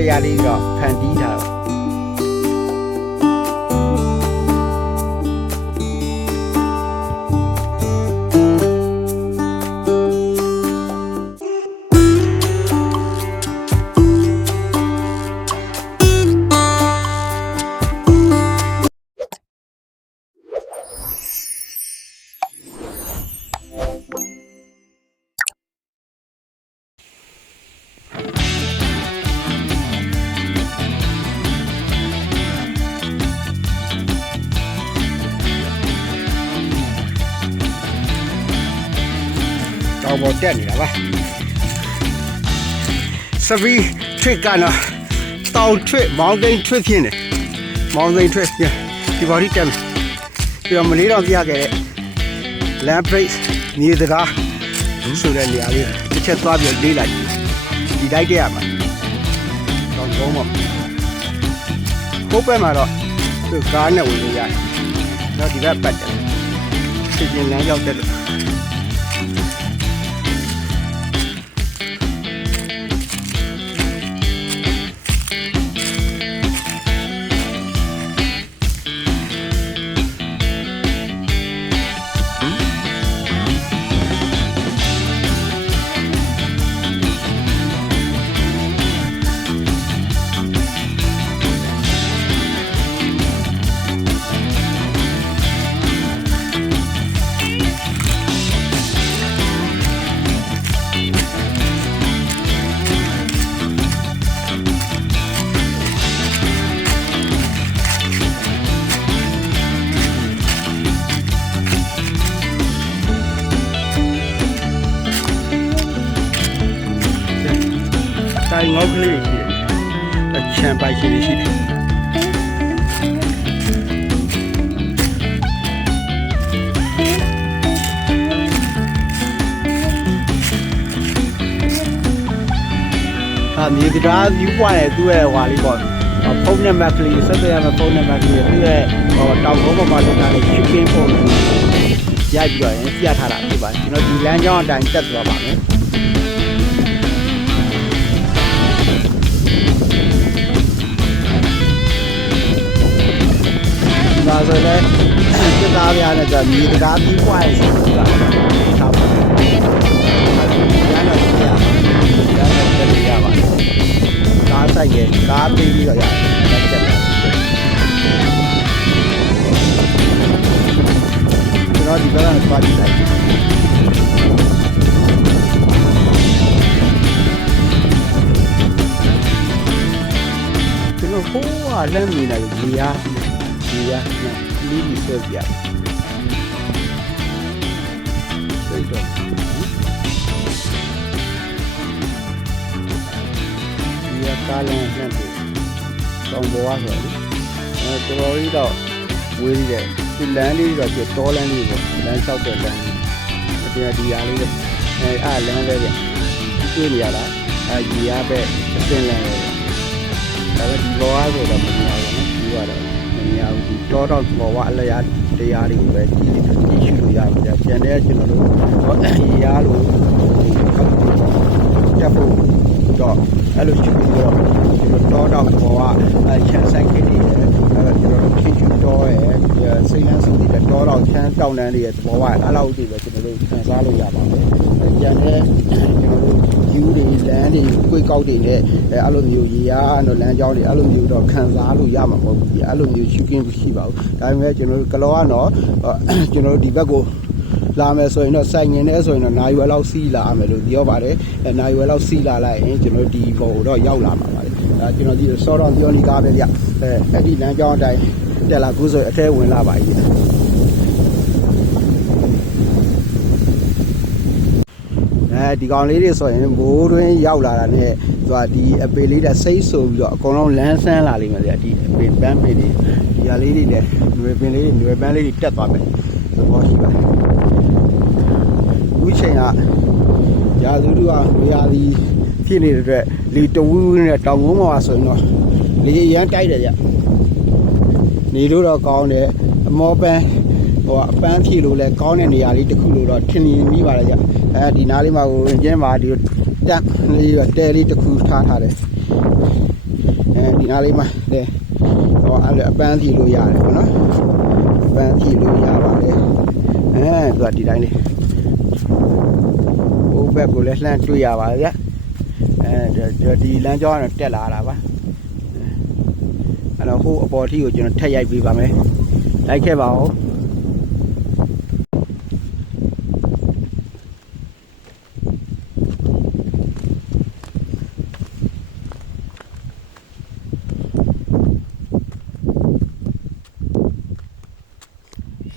တရားလေးတော့ဖန်တီးထားတော့တောင်ပေါ်တက်နေတာပါစပီးထရစ်ကတော့တောင်ထရစ်မောင်တိန်ထရစ်ဖြစ်နေမောင်တိန်ထရစ်ဒီဘော်ဒီတက်ပြီးတော့မလေးတော့ပြခဲ့တဲ့ land bridge မြေတကားဆိုတဲ့နေရာလေးတစ်ချက်သွားပြီးလေးလိုက်ဒီတိုက်တက်ရမှာတောင်ကုန်းပေါ့ဘုတ်ပဲမှာတော့သူကားနဲ့ဝင်လို့ရတယ်တော့ဒီဘက်ပတ်တယ်စီစဉ်လမ်းရောက်တဲ့ငေါက်ကလေးရှိတယ်အချမ်းပိုက်ရှိတယ်အာမြေတရားယူပွားတယ်သူ့ရဲ့ဟွာလေးပေါ့ဖုန်းနံပါတ်ကလေးဆက်သွယ်ရမယ့်ဖုန်းနံပါတ်ကလေးသူ့ရဲ့တောင်ကုန်းပေါ်မှာလုပ်ထားတဲ့ shipping ပုံရိုက်ပြီးတော့ပြထားတာဖြစ်ပါတယ်ကျွန်တော်ဒီလမ်းကြောင်းအတိုင်းတက်သွားပါမယ်ဒါဆိုလည်းစစ်သားများနဲ့ဆိုမြေတရားပြီးပွားရဆိုတော့ထားပါရန်တော့ပြရပါကားဆိုင်ရဲ့ကားပေးပြီးတော့ရတယ်လက်ချက်တယ်ကျွန်တော်ဒီဘက်ကနေသွားကြည့်လိုက်ကျွန်တော်ဟိုးကလမ်းမြင်လိုက်ရေရလီးပြီးဆွဲပြဆွဲတော့ဒီကားလမ်းနဲ့တောင်ပေါ်ဆိုတော့တော်တော်ကြီးတော့ဝေးတယ်ဒီလမ်းလေးတော့တောလမ်းလေးပေါ့လမ်းလျှောက်တဲ့လမ်းအပြင်ဒီရာလေးပဲအားလမ်းပဲပြတွေ့နေရတာရေရပဲအစင်းလမ်းပဲဒါပေမဲ့ဒီဘောဆိုတော့မမြင်ဘူးနော်ဒီကတော့မြောက်ဒီတောတော့ဘောဝအလျားတရားတွေကိုပဲကြည့်ရှုလို့ရပါတယ်။ကျန်တဲ့ကျွန်တော်တို့ရေရလို့တက်ဖို့တော့အဲ့လိုရှုပြီးတော့ကျွန်တော်တောတော့ဘောဝချမ်းဆိုင်ခဲ့တယ်အဲ့တော့ကျွန်တော်တို့ခင်းချူတောရဲ့စိတ်လန်းစုတွေတောတော့ချမ်းတောင်းတန်းတွေရဲ့ဘောဝအဲ့လောက်ဒီပဲကျွန်တော်တို့ခံစားလို့ရပါမယ်။ကျန်တဲ့ကျွန်တော်တို့ယူတွေလမ်းတွေကိုယ်ကောက်တွေနဲ့အဲ့လိုမျိုးရေရတော့လမ်းကြောင်းတွေအဲ့လိုမျိုးတော့ခံစားလို့ရမှာမဟုတ်ဘူး။အဲ့လိုမျိုးရှုကင်းရှိပါဘူး။ဒါပေမဲ့ကျွန်တော်တို့ကလောကတော့ကျွန်တော်တို့ဒီဘက်ကိုလာမယ်ဆိုရင်တော့စိုင်ငင်နေဆိုရင်တော့နိုင်ဝဲလောက်စီးလာမယ်လို့ပြောပါတယ်နိုင်ဝဲလောက်စီးလာလိုက်ရင်ကျွန်တော်ဒီဘောကိုတော့ရောက်လာမှာပါလေဒါကျွန်တော်ဒီစောတော့ပြောနေကားပဲဗျအဲ့ဒီလမ်းကြောင်းအတိုင်းတက်လာခုဆိုအထဲဝင်လာပါပြီဒီကောင်လေးတွေဆိုရင်မိုးတွင်းရောက်လာတာနဲ့သူကဒီအပေလေးတွေစိတ်ဆိုပြီးတော့အကုန်လုံးလမ်းဆန်းလာလိမ့်မယ်ဗျဒီအပေပန်းပေလေးဒီဟာလေးတွေလည်းຫນွေပင်လေးຫນွေပန်းလေးတွေတက်သွားမယ်သဘောရှိပါတယ်အခုချိန်ကရာသီဥတုကဝေရာသီဖြစ်နေတဲ့အတွက်လေတဝူးနဲ့တောင်ကုန်းမှာဆိုရင်တော့လေရမ်းတိုက်တယ်ဗျနေလို့တော့ကောင်းတယ်အမောပန်းအပန်းဖြေလို့လဲကောင်းတဲ့နေရာလေးတစ်ခုလို့တော့ထင်မြင်မိပါတယ်ဗျဒီနားလေးမှာကိုဝင်ကျင်းမှာဒီတက်လေးတဲလေးတစ်ခုထားတယ် ဒီနားလေးမှာလေဟောအဲ့လိုအပန်းဖြီလို့ရတယ်ပေါ့နော်အပန်းဖြီလို့ရပါတယ်သူကဒီတိုင်းလေးဟိုဘက်ကိုလည်းလှမ်းတွေ့ရပါတယ်ဗျဒီလမ်းကြောင်းကတော့တက်လာတာပါအဲ့တော့ဟိုအပေါ်ထီကိုကျွန်တော်ထက်ရိုက်ပေးပါမယ်လိုက်ခဲ့ပါဦး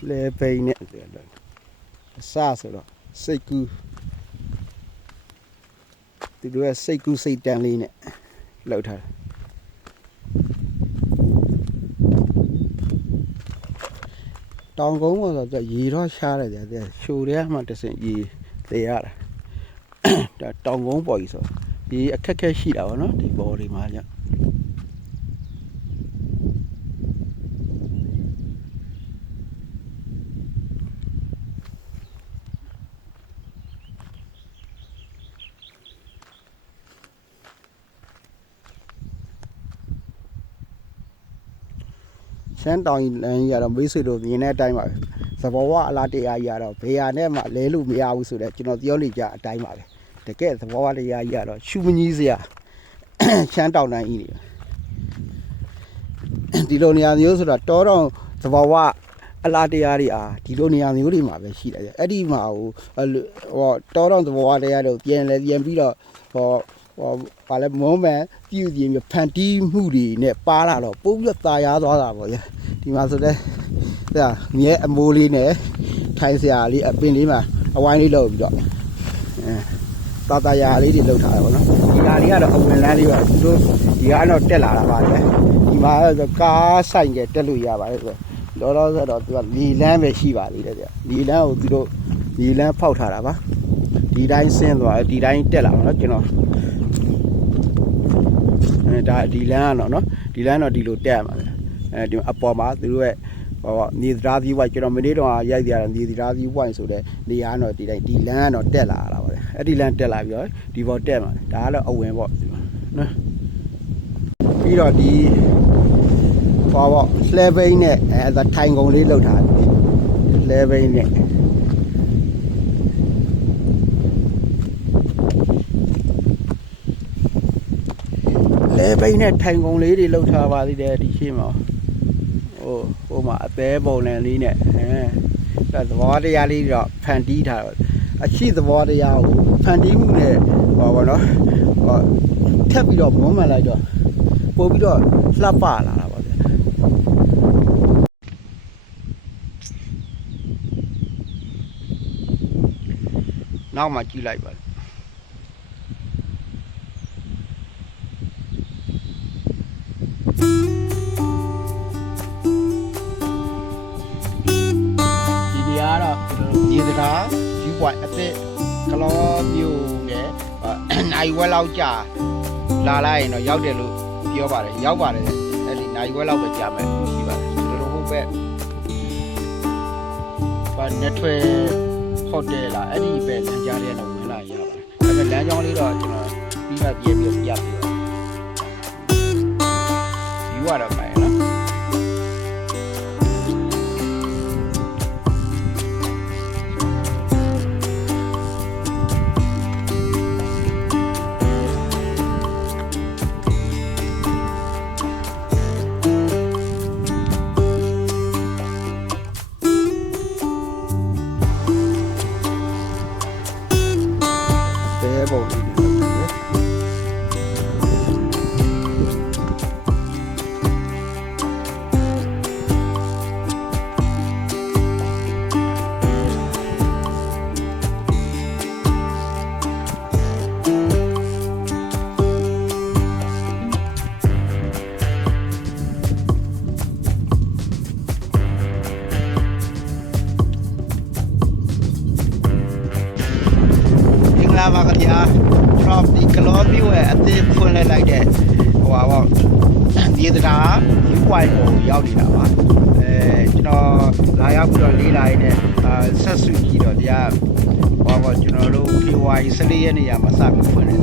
လေပိန်နဲ့အစဆိုတော့စိတ်ကူးဒီလိုစိတ်ကူးစိတ်တန်လေးနဲ့လောက်ထားတောင်ကုန်းပေါ်ဆိုရေတော့ရှားတယ်ဗျာရှိုးထဲမှတစင်ရေလေရတာဒါတောင်ကုန်းပေါ်ကြီးဆိုဒီအခက်ခဲရှိတာပေါ့နော်ဒီပေါ်တွေမှာညရှမ်းတောင်လမ်းကြီးကတော့မေးဆွေတို့မြင်တဲ့အတိုင်းပါပဲသဘောဝအလားတရားကြီးကတော့ဘေးဟာနဲ့မှလဲလို့မရဘူးဆိုတော့ကျွန်တော်ပြောနေကြအတိုင်းပါပဲတကယ်သဘောဝတရားကြီးကတော့ရှုမကြီးစရာရှမ်းတောင်လမ်းကြီးတွေဒီလိုနေရာမျိုးဆိုတော့တောတောင်သဘောဝအလားတရားတွေအားဒီလိုနေရာမျိုးတွေမှာပဲရှိတယ်အဲ့ဒီမှာဟိုတောတောင်သဘောဝတရားတွေပြန်ပြီးတော့ဘာလဲမုံမှန်ပြုပြင်ပြီးဖန်တီးမှုတွေနဲ့ပါလာတော့ပုံပြသားရသွားတာပေါ့ဗျာဒီမှာဆိုတဲ့မြဲအမိုးလေးနဲ့ထိုင်စရာလေးအပင်လေးမှာအဝိုင်းလေးလုပ်ပြီးတော့တာယာလေးတွေလုပ်ထားတယ်ပေါ့နော်ဒီဟာလေးကတော့အဝင်လမ်းလေးပါသူတို့ဒီကတော့တက်လာတာပါလေဒီမှာဆိုကားဆိုင်ကျတက်လို့ရပါတယ်ဆိုတော့လောဆိုတော့သူကလီလန်းပဲရှိပါသေးတယ်ဗျလီလန်းကိုသူတို့လီလန်းဖောက်ထားတာပါဒီတိုင်းဆင်းသွားဒီတိုင်းတက်လာတော့နော်ကျွန်တော်ဒါဒီလမ်းကတော့နော်ဒီလမ်းတော့ဒီလိုတက်ရမှာပဲဒီအပေါ်မှာသူတို့ရဲ့နေသရာသီးဝိုင်းကျွန်တော်မနေ့တော့ရိုက်ပြတာနေသရာသီးဝိုင်းဆိုတဲ့နေရာတော့ဒီတိုင်းဒီလမ်းကတော့တက်လာတာပါလေအဲ့ဒီလမ်းတက်လာပြီးတော့ဒီပေါ်တက်မှာဒါကတော့အဝင်ပေါ့နော်ပြီးတော့ဒီလှဲဘိန်းနဲ့ထိုင်ကုန်လေးလောက်ထားတယ်လှဲဘိန်းနဲ့လဲပိန်းနဲ့ထိုင်ကုန်လေးတွေလှုပ်ထားပါသေးတယ်ဒီရှိမှာဟိုမှာအသေးပုံလန်လေးနဲ့သဘောတရားလေးတော့ဖန်တီးထားတော့အရှိသဘောတရားကိုဖန်တီးမှုနဲ့ပေါ့နော်ထပ်ပြီးတော့မုံမှန်လိုက်တော့ပို့ပြီးတော့လှပလာတာပါဗျာနောက်မှကြည့်လိုက်ပါဒီစကားယူပွိုင်အသက်ကလောမျိုးနဲ့နိုင်ဝက်လောက်ကြာလာလိုက်ရင်တော့ရောက်တယ်လို့ပြောပါတယ်ရောက်ပါတယ်အဲ့ဒီနိုင်ဝက်လောက်ပဲကြာမယ်ရှိပါတယ်ကျွန်တော်ဟုတ်ပဲဘာနဲ့ထွေဟိုတယ်လားအဲ့ဒီပဲလမ်းကြားလေးတော့ဝင်လာရပါတယ်ဒါပေမဲ့လမ်းကြောင်းလေးတော့ကျွန်တော်ပြီးမှပြပြီးပြပြီးတော့ယူရတော့မယ်နော်ပါကဗျာ drop ဒီကလောမျိုးရဲ့အသေးဖွင့်လိုက်တဲ့ဟိုပါပေါ့ဒီတကား viewpoint ကိုရောက်နေတာပါကျွန်တော်လာရောက်ပြီးတော့လေးလာရတဲ့ဆက်စုကြည့်တော့တရားဟောပေါ့ကျွန်တော်တို့ PY 14ရက်နေရာမှာစပြီးဖွင့်တယ်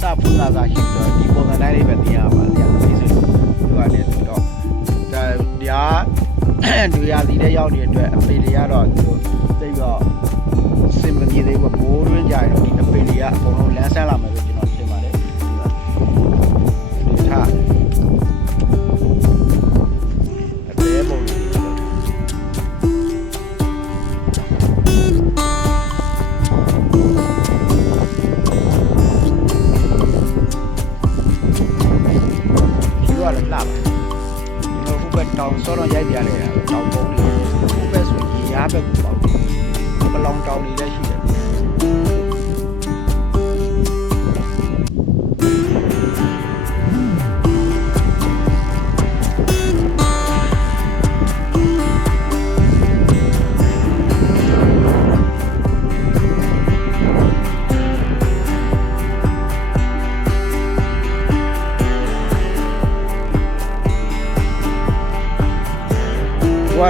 စ စပူလာစားရှိပြီးတော့ဒီပုံစံတိုင်းလေးပဲတင်ရပါဗျာဒီဆိုသူကနေဆိုတော့ဒါလူရသည်တဲ့ရောက်နေတဲ့အတွက်အပေတွေကတော့သူသိတော့စင်မပြေသေးဘူးဘိုးရင်းကြရင်ဒီအပေတွေကအကုန်လုံးလမ်းဆန်းလာမယ်လို့ကျွန်တော်ထင်ပါတယ်ဒီထားအသေးပုံလေးတောင်စောတော့ရိုက်ပြရတယ်တောင်ပုံးလေးဘုပဲဆိုရေရားပဲကိုပေါ့ပလောင်တောင်လေးလည်းရှိတယ်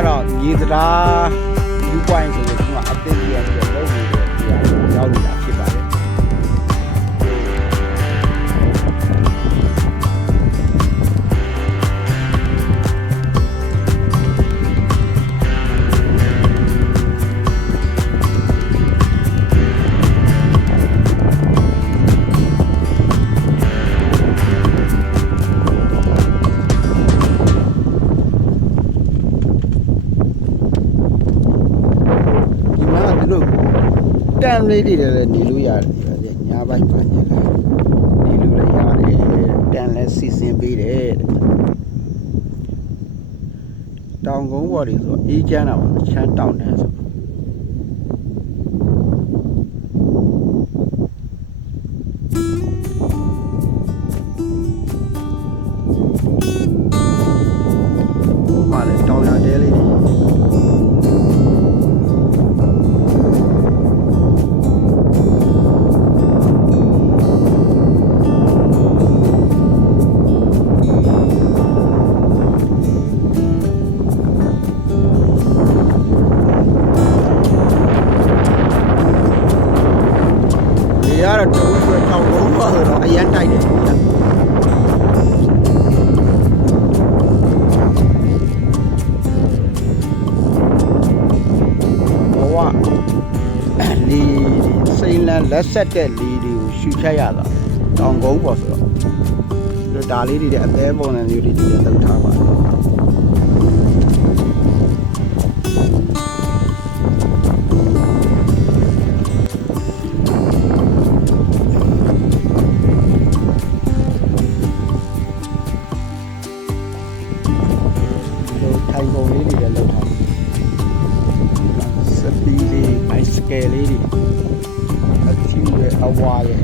ကတော့ရေသတားဒီပွိုင်းဆိုလို့ဒီမှာအသစ်ကြီးရတယ်လုံးဝရောက်နေတာဖြစ်ပါတယ်တန်လေးတွေလည်းနေလို့ရတယ်ညာဘက်ပါနေလို့လည်းရတယ်တန်လည်းစီစဉ်ပေးတယ်တောင်ကုန်းပေါ်တွေဆိုအေးချမ်းတာပါချမ်းတောင်တယ်ဆိုပါလေတောင်ရတဲလေးတွေရတော့တူဆိုတောင်ကုန်းပါဆိုတော့အရန်တိုက်တယ်ဘဝလီစိန်လန်းလက်ဆက်တဲ့လီတွေကိုရှူဖြတ်ရတာတောင်ကုန်းပေါ့ဆိုတော့ဒါလေးတွေတဲ့အသေးပုံစံမျိုးတွေလည်းလောက်ထားပါတယ်ထိုင်ကုန်လေးတွေလည်းလောက်ထားစပီးလေးအိုက်စကယ်လေးတွေအထီးရဲ့အဝါရဲ့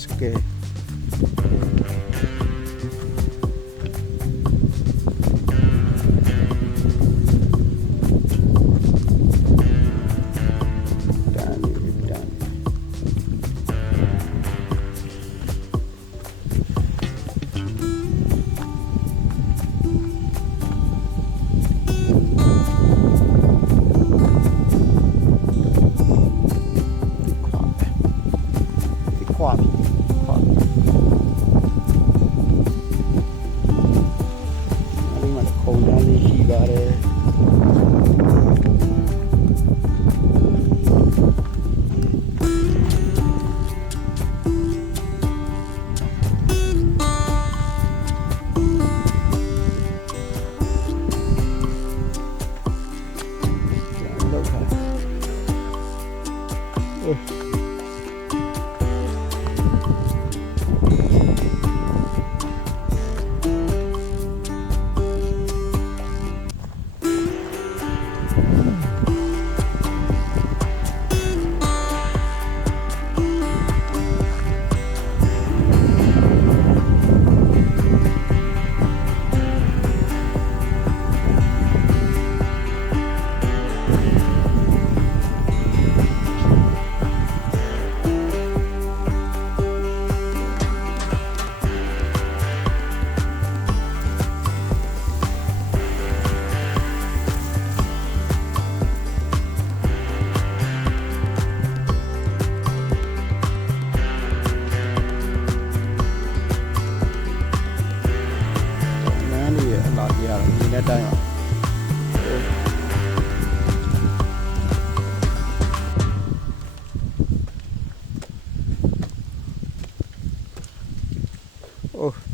စကယ်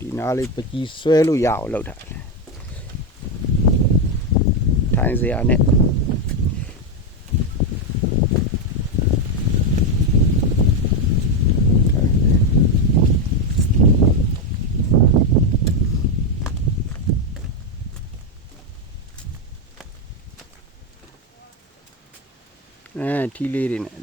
ဒီနားလေးပကြီးဆွဲလို့ရအောင်လုပ်ထားတယ်ထိုင်စရာနဲ့ထီလေးတွေနဲ့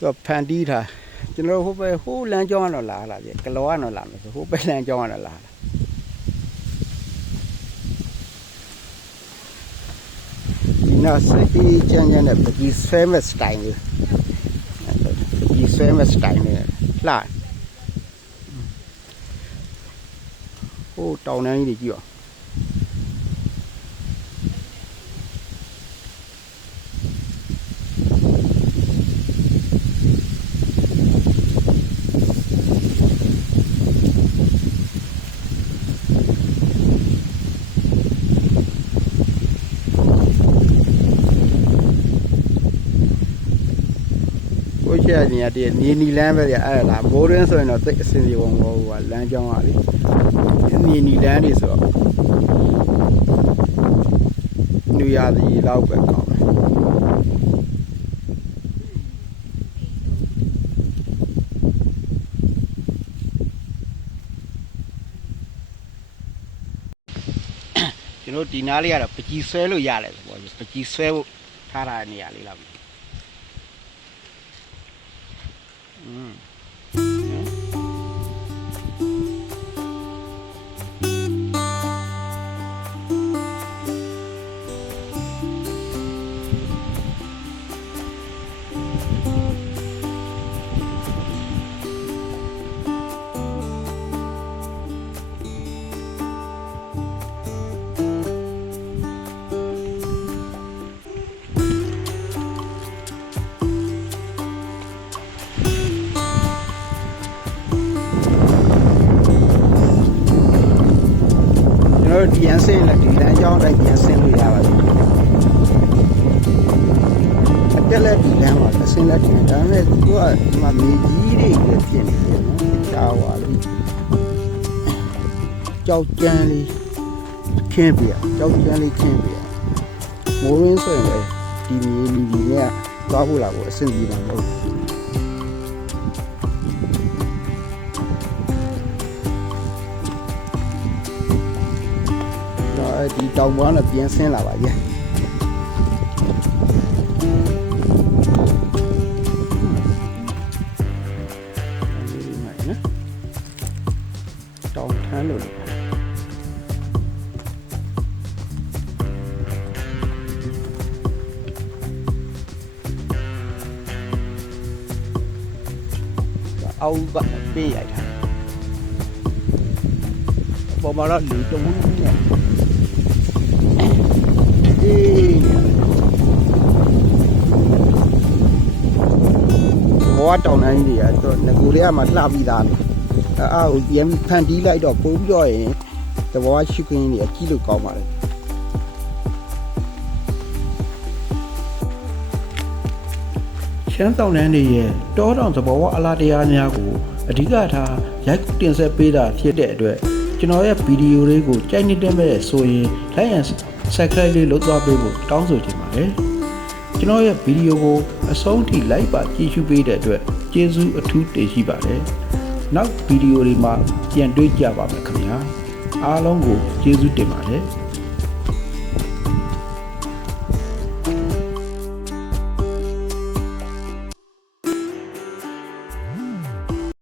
သူဖန်တီးထားကျွန်တော်ဟိုပဲဟိုးလမ်းကြောင်းကတော့လာပြကလောကတော့လာမယ်ဆိုဟိုပဲလမ်းကြောင်းကတော့လာဒီနာစိတ်ချမ်းချမ်းနဲ့ပကြီးဆွဲမဲ့စတိုင်လေးပကြီးဆွဲမဲ့စတိုင်နဲ့လှဟိုတောင်တန်းကြီးတွေကြည့်အောင်ကျနေရတဲ့နီလန်းပဲကြအဲ့ဒါမိုးရင်းဆိုရင်တော့သိအစင်စီဝင်ဘောကလမ်းကြောင်းကလေနီလန်းနေဆိုတော့နူရသည်လောက်ပဲကောင်းတယ်ကျွန်တော်ဒီနားလေးကတော့ပကြီးဆွဲလို့ရတယ်ဆိုပေါ့ပကြီးဆွဲဖို့ထားတာနေရာလေးလောက်ပြန်ဆင်းလာဒီလမ်းကြောင်းတိုင်းပြန်ဆင်းလို့ရပါတယ်အတက်လက်ဒီလမ်းမှာဆင်းလက်တင်ဒါနဲ့သူကဒီမှာမြေကြီးတွေဖြစ်နေတယ်နော်ရှားသွားလို့ကြောက်ကြမ်းလေးခင်းပြကြောက်ကြမ်းလေးခင်းပြမိုးရင်းဆိုရင်ဒီမြေလီဒီနဲ့သွားဖို့လာကိုအဆင်ပြေမှာမဟုတ်ဒီတောင်ပေါ်နဲ့ပြန်ဆင်းလာပါဗျာတောင်ထမ်းလို့အောက်ကပေးရိုက်ထားပေါ်မှာတော့လူတုံးနေဘောတောင်တန်းကြီးတွေကတော့ငကိုတွေကမှလှပြီးသားအားကိုပြန်ဖန်တီးလိုက်တော့ပိုးပြောရင်တဘောရှိခင်းတွေအကြည့်လို့ကောင်းပါလေရှမ်းတောင်တန်းတွေရဲ့တောတောင်သဘောဝအလားတရားများကိုအဓိကထားရိုက်ကူးတင်ဆက်ပေးတာဖြစ်တဲ့အတွက်ကျွန်တော်ရဲ့ဗီဒီယိုလေးကိုကြိုက်နေတဲ့မဲ့ဆိုရင် like and subscribe လေးလုပ်သွားပေးဖို့တောင်းဆိုချင်ပါတယ်ကျွန်တော်ရဲ့ဗီဒီယိုကိုအဆုံးထိ like ပါကြည့်ရှုပေးတဲ့အတွက်ကျေးဇူးအထူးတင်ရှိပါတယ်နောက်ဗီဒီယိုတွေမှာပြန်တွေ့ကြပါမယ်ခင်ဗျာအားလုံးကိုကျေးဇူးတင်ပါတယ်